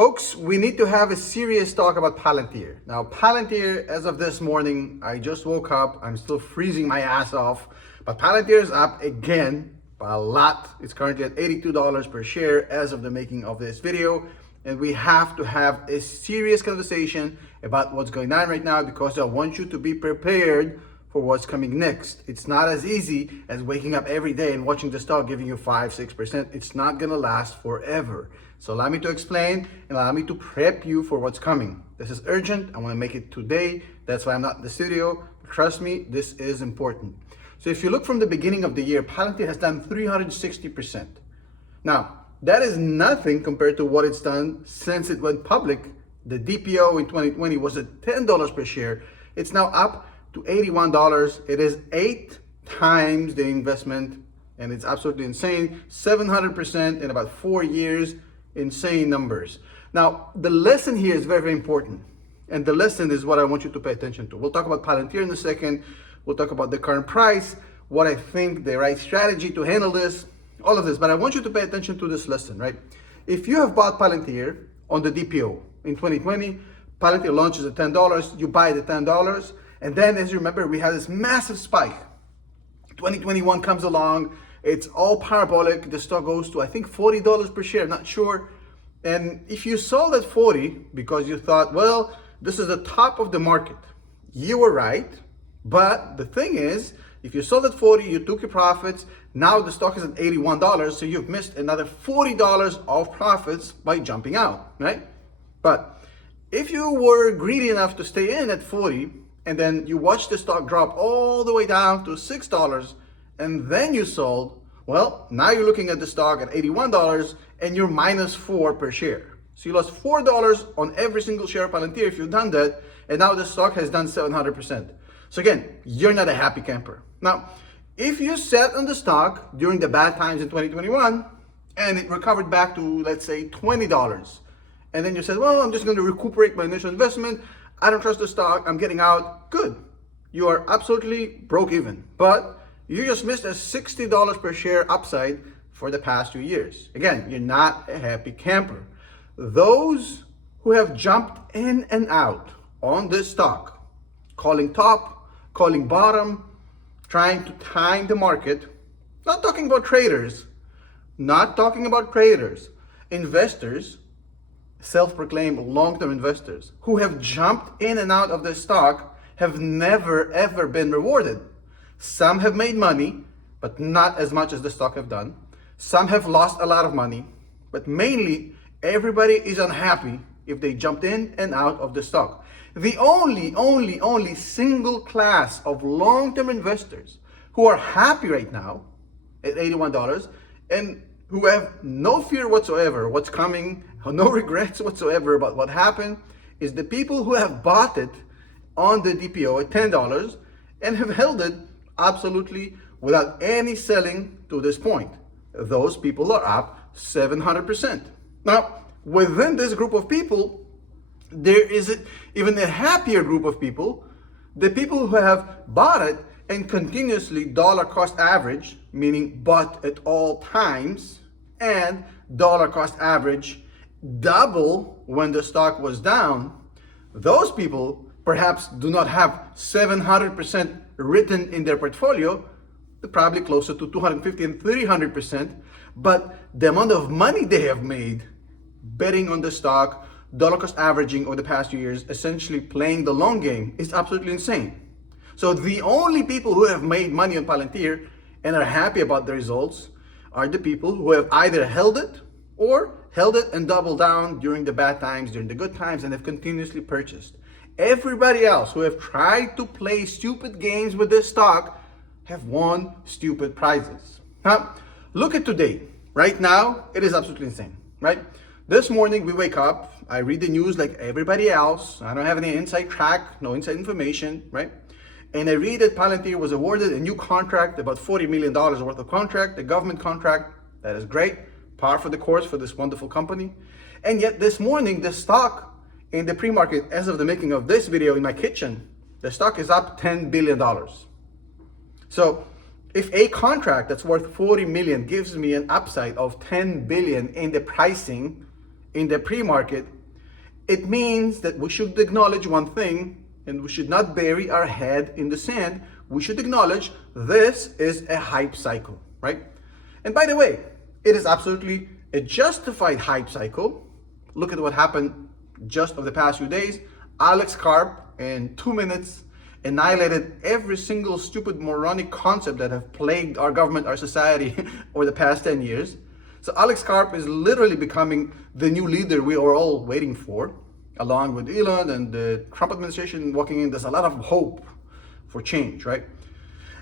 Folks, we need to have a serious talk about Palantir. Now, Palantir, as of this morning, I just woke up. I'm still freezing my ass off. But Palantir is up again by a lot. It's currently at $82 per share as of the making of this video. And we have to have a serious conversation about what's going on right now because I want you to be prepared for what's coming next. It's not as easy as waking up every day and watching the stock giving you 5-6%. It's not gonna last forever. So allow me to explain and allow me to prep you for what's coming. This is urgent. I wanna make it today. That's why I'm not in the studio. Trust me, this is important. So if you look from the beginning of the year, Palantir has done 360%. Now, that is nothing compared to what it's done since it went public. The DPO in 2020 was at $10 per share. It's now up to $81. It is 8 times the investment, and it's absolutely insane. 700% in about 4 years. Insane numbers. Now, the lesson here is very, very important. And the lesson is what I want you to pay attention to. We'll talk about Palantir in a second. We'll talk about the current price, what I think the right strategy to handle this, all of this. But I want you to pay attention to this lesson, right? If you have bought Palantir on the DPO in 2020, Palantir launches at $10, you buy it at $10. And then, as you remember, we had this massive spike. 2021 comes along. It's all parabolic. The stock goes to, I think, $40 per share. I'm not sure. And if you sold at 40 because you thought, well, this is the top of the market, you were right. But the thing is, if you sold at 40, you took your profits. Now the stock is at $81. So you've missed another $40 of profits by jumping out, right? But if you were greedy enough to stay in at 40, and then you watch the stock drop all the way down to $6, and then you sold, well, now you're looking at the stock at $81 and you're minus 4 per share. So you lost $4 on every single share of Palantir if you've done that, and now the stock has done 700%. So again, you're not a happy camper. Now, if you sat on the stock during the bad times in 2021 and it recovered back to, let's say, $20, and then you said, well, I'm just going to recuperate my initial investment, I don't trust the stock, I'm getting out, good. You are absolutely broke even. But you just missed a $60 per share upside for the past 2 years. Again, you're not a happy camper. Those who have jumped in and out on this stock, calling top, calling bottom, trying to time the market, not talking about traders, investors, self-proclaimed long-term investors who have jumped in and out of the stock have never ever been rewarded. Some have made money, but not as much as the stock have done. Some have lost a lot of money, but mainly everybody is unhappy if they jumped in and out of the stock. The only single class of long-term investors who are happy right now at $81 and who have no fear whatsoever what's coming, no regrets whatsoever about what happened, is the people who have bought it on the DPO at $10 and have held it absolutely without any selling to this point. Those people are up 700%. Now, within this group of people, there is even a happier group of people, the people who have bought it and continuously dollar cost average, meaning bought at all times, and dollar cost average double when the stock was down. Those people perhaps do not have 700% written in their portfolio. They're probably closer to 250 and 300%. But the amount of money they have made betting on the stock, dollar cost averaging over the past few years, essentially playing the long game, is absolutely insane. So the only people who have made money on Palantir and are happy about the results are the people who have either held it or held it and doubled down during the bad times, during the good times, and have continuously purchased. Everybody else who have tried to play stupid games with this stock have won stupid prizes. Now, look at today. Right now, it is absolutely insane, right? This morning we wake up, I read the news like everybody else. I don't have any inside track, no inside information, right? And I read that Palantir was awarded a new contract, about $40 million worth of contract, a government contract. That is great, par for the course for this wonderful company. And yet this morning, the stock in the pre-market, as of the making of this video in my kitchen, the stock is up $10 billion. So if a contract that's worth 40 million gives me an upside of 10 billion in the pricing, in the pre-market, it means that we should acknowledge one thing, and we should not bury our head in the sand. We should acknowledge this is a hype cycle, right? And by the way, it is absolutely a justified hype cycle. Look at what happened just over the past few days. Alex Karp in 2 minutes annihilated every single stupid moronic concept that have plagued our government, our society over the past 10 years. So Alex Karp is literally becoming the new leader we are all waiting for, along with Elon and the Trump administration walking in. There's a lot of hope for change, right?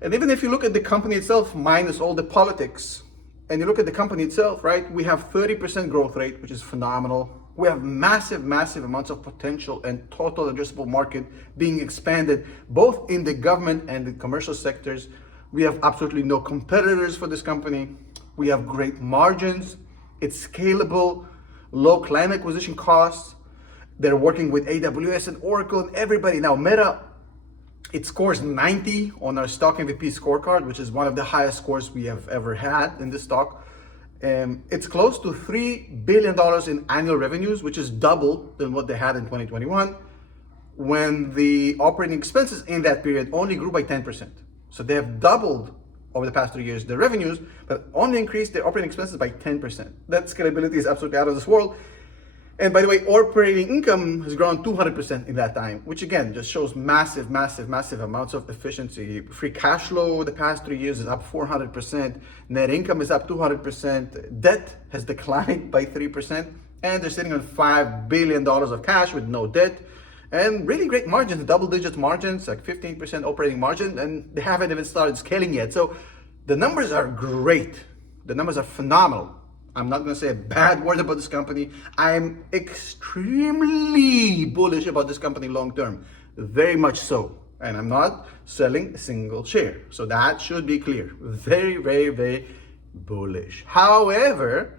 And even if you look at the company itself, minus all the politics, and you look at the company itself, right? We have 30% growth rate, which is phenomenal. We have massive, massive amounts of potential and total addressable market being expanded, both in the government and the commercial sectors. We have absolutely no competitors for this company. We have great margins. It's scalable, low client acquisition costs. They're working with AWS and Oracle and everybody. Now, Meta, it scores 90 on our stock MVP scorecard, which is one of the highest scores we have ever had in this stock. It's close to $3 billion in annual revenues, which is double than what they had in 2021, when the operating expenses in that period only grew by 10%. So they have doubled over the past 3 years their revenues, but only increased their operating expenses by 10%. That scalability is absolutely out of this world. And by the way, operating income has grown 200% in that time, which again just shows massive, massive, massive amounts of efficiency. Free cash flow the past 3 years is up 400%. Net income is up 200%. Debt has declined by 3%. And they're sitting on $5 billion of cash with no debt. And really great margins, double-digit margins, like 15% operating margin. And they haven't even started scaling yet. So the numbers are great. The numbers are phenomenal. I'm not going to say a bad word about this company. I'm extremely bullish about this company long term, very much so. And I'm not selling a single share. So that should be clear. Very, very, very bullish. However,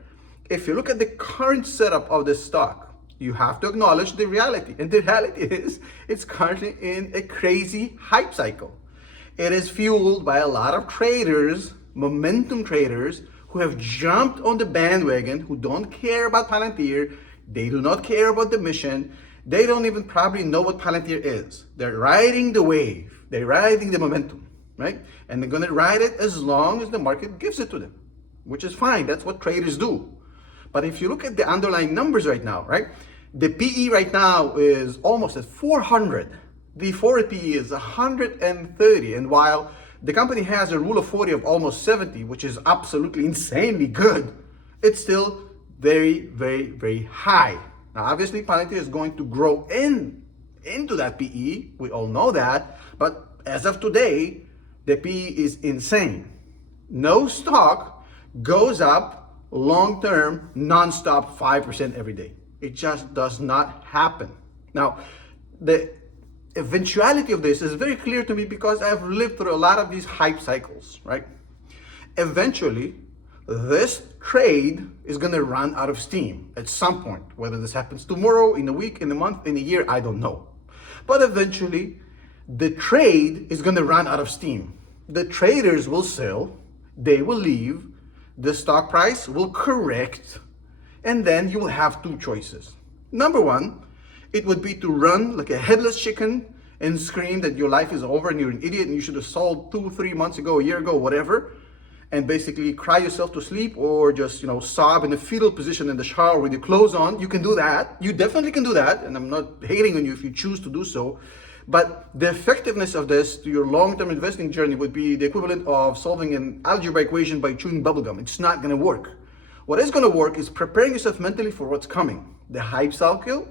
if you look at the current setup of this stock, you have to acknowledge the reality. And the reality is it's currently in a crazy hype cycle. It is fueled by a lot of traders, momentum traders, who have jumped on the bandwagon, who don't care about Palantir. They do not care about the mission. They don't even probably know what Palantir is. They're riding the wave. They're riding the momentum, right? And they're gonna ride it as long as the market gives it to them, which is fine. That's what traders do. But if you look at the underlying numbers right now, right? The PE right now is almost at 400. The forward PE is 130. And while the company has a rule of 40 of almost 70, which is absolutely insanely good, it's still very, very, very high. Now, obviously, Palantir is going to grow into that PE. We all know that. But as of today, the PE is insane. No stock goes up long-term, non-stop 5% every day. It just does not happen. Now, the eventuality of this is very clear to me because I've lived through a lot of these hype cycles, right? Eventually, this trade is going to run out of steam at some point. Whether this happens tomorrow, in a week, in a month, in a year, I don't know. But eventually, the trade is going to run out of steam. The traders will sell, they will leave, the stock price will correct, and then you will have two choices. Number one, it would be to run like a headless chicken and scream that your life is over and you're an idiot and you should have sold 2-3 months ago, a year ago, whatever, and basically cry yourself to sleep, or just, sob in a fetal position in the shower with your clothes on. You can do that. You definitely can do that. And I'm not hating on you if you choose to do so. But the effectiveness of this to your long-term investing journey would be the equivalent of solving an algebra equation by chewing bubblegum. It's not going to work. What is going to work is preparing yourself mentally for what's coming. The hype cycle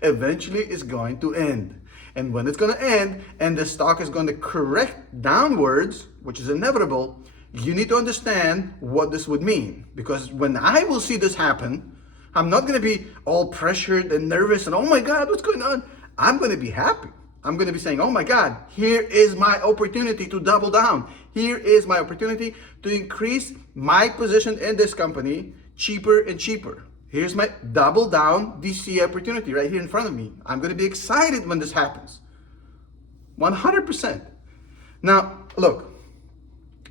eventually is going to end. And when it's going to end and the stock is going to correct downwards, which is inevitable, you need to understand what this would mean. Because when I will see this happen, I'm not going to be all pressured and nervous and, oh my God, what's going on? I'm going to be happy. I'm going to be saying, oh my God, here is my opportunity to double down. Here is my opportunity to increase my position in this company cheaper and cheaper. Here's my double down DC opportunity right here in front of me. I'm going to be excited when this happens. 100%. Now, look,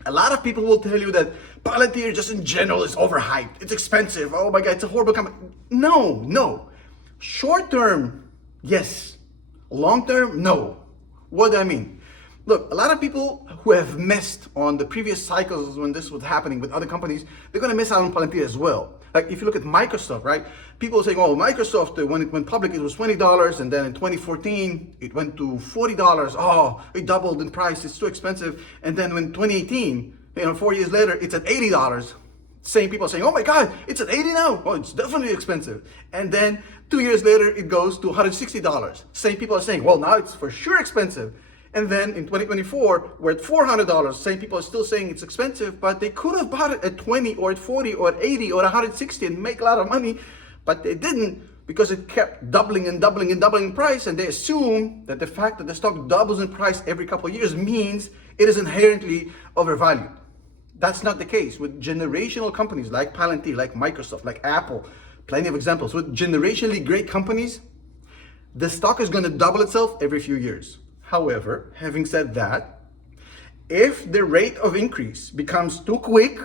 a lot of people will tell you that Palantir just in general is overhyped. It's expensive. Oh my God, it's a horrible company. No. Short term, yes. Long term, no. What do I mean? Look, a lot of people who have missed on the previous cycles when this was happening with other companies, they're gonna miss out on Palantir as well. Like if you look at Microsoft, right? People are saying, oh, Microsoft, when it went public, it was $20, and then in 2014, it went to $40. Oh, it doubled in price, it's too expensive. And then when 2018, 4 years later, it's at $80. Same people are saying, oh my God, it's at 80 now. Oh, it's definitely expensive. And then 2 years later, it goes to $160. Same people are saying, well, now it's for sure expensive. And then in 2024, we're at $400. Same people are still saying it's expensive, but they could have bought it at 20 or at 40 or at 80 or at 160 and make a lot of money, but they didn't because it kept doubling and doubling and doubling in price. And they assume that the fact that the stock doubles in price every couple of years means it is inherently overvalued. That's not the case with generational companies like Palantir, like Microsoft, like Apple. Plenty of examples. With generationally great companies, the stock is going to double itself every few years. However, having said that, if the rate of increase becomes too quick,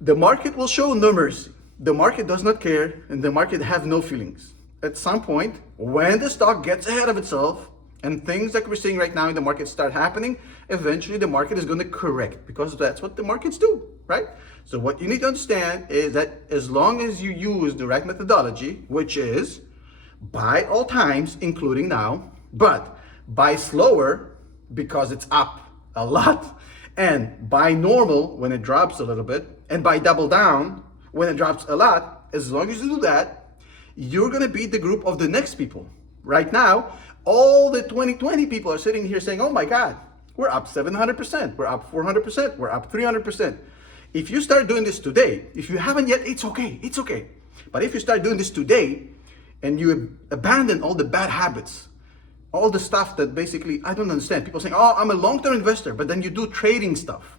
the market will show no mercy. The market does not care, and the market have no feelings. At some point, when the stock gets ahead of itself, and things like we're seeing right now in the market start happening, eventually the market is going to correct, because that's what the markets do, right? So what you need to understand is that as long as you use the right methodology, which is buy all times, including now, but buy slower because it's up a lot, and buy normal when it drops a little bit, and buy double down when it drops a lot, as long as you do that, you're going to beat the group of the next people. Right now, all the 2020 people are sitting here saying, oh my God, we're up 700%, we're up 400%, we're up 300%. If you start doing this today, if you haven't yet, it's okay. But if you start doing this today and you abandon all the bad habits, all the stuff that basically, I don't understand. People saying, oh, I'm a long-term investor, but then you do trading stuff.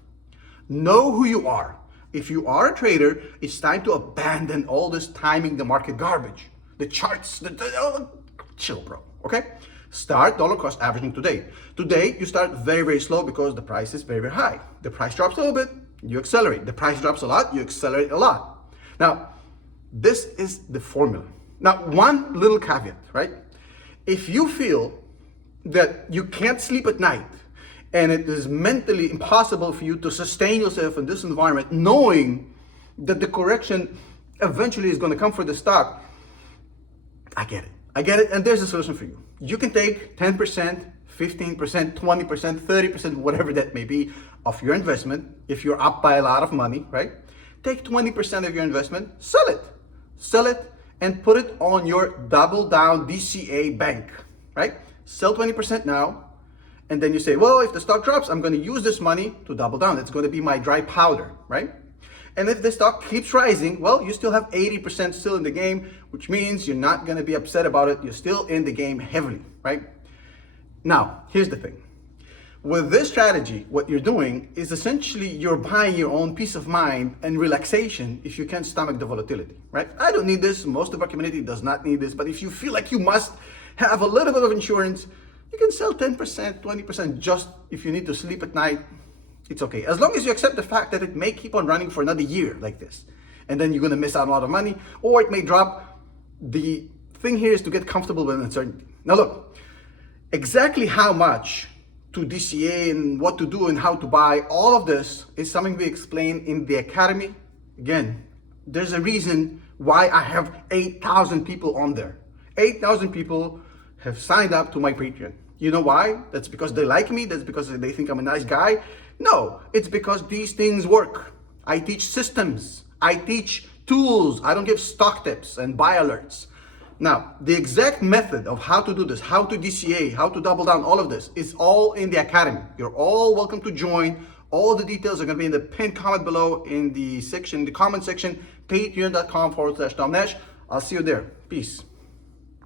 Know who you are. If you are a trader, it's time to abandon all this timing the market garbage. The charts, chill, bro, okay? Start dollar cost averaging today. Today, you start very, very slow because the price is very, very high. The price drops a little bit, you accelerate. The price drops a lot, you accelerate a lot. Now, this is the formula. Now, one little caveat, right? If you feel that you can't sleep at night and it is mentally impossible for you to sustain yourself in this environment, knowing that the correction eventually is going to come for the stock, I get it, and there's a solution for you. You can take 10%, 15%, 20%, 30%, whatever that may be, of your investment. If you're up by a lot of money, right? Take 20% of your investment, sell it, and put it on your double down DCA bank, right? Sell 20% now, and then you say, well, if the stock drops, I'm going to use this money to double down. It's going to be my dry powder, right? And if the stock keeps rising, well, you still have 80% still in the game, which means you're not going to be upset about it. You're still in the game heavily, right? Now, here's the thing. With this strategy, what you're doing is essentially you're buying your own peace of mind and relaxation if you can't stomach the volatility, right? I don't need this. Most of our community does not need this. But if you feel like you must have a little bit of insurance, you can sell 10%, 20% just if you need to sleep at night. It's okay. As long as you accept the fact that it may keep on running for another year like this. And then you're going to miss out on a lot of money, or it may drop. The thing here is to get comfortable with uncertainty. Now look, exactly how much to DCA and what to do and how to buy, all of this is something we explain in the Academy. Again, there's a reason why I have 8,000 people on there. 8,000 people have signed up to my Patreon. You know why? That's because they like me. That's because they think I'm a nice guy. No, it's because these things work. I teach systems. I teach tools. I don't give stock tips and buy alerts. Now, the exact method of how to do this, how to DCA, how to double down, all of this is all in the Academy. You're all welcome to join. All the details are going to be in the pinned comment below in the section, the comment section, patreon.com/Tom Nash. I'll see you there. Peace.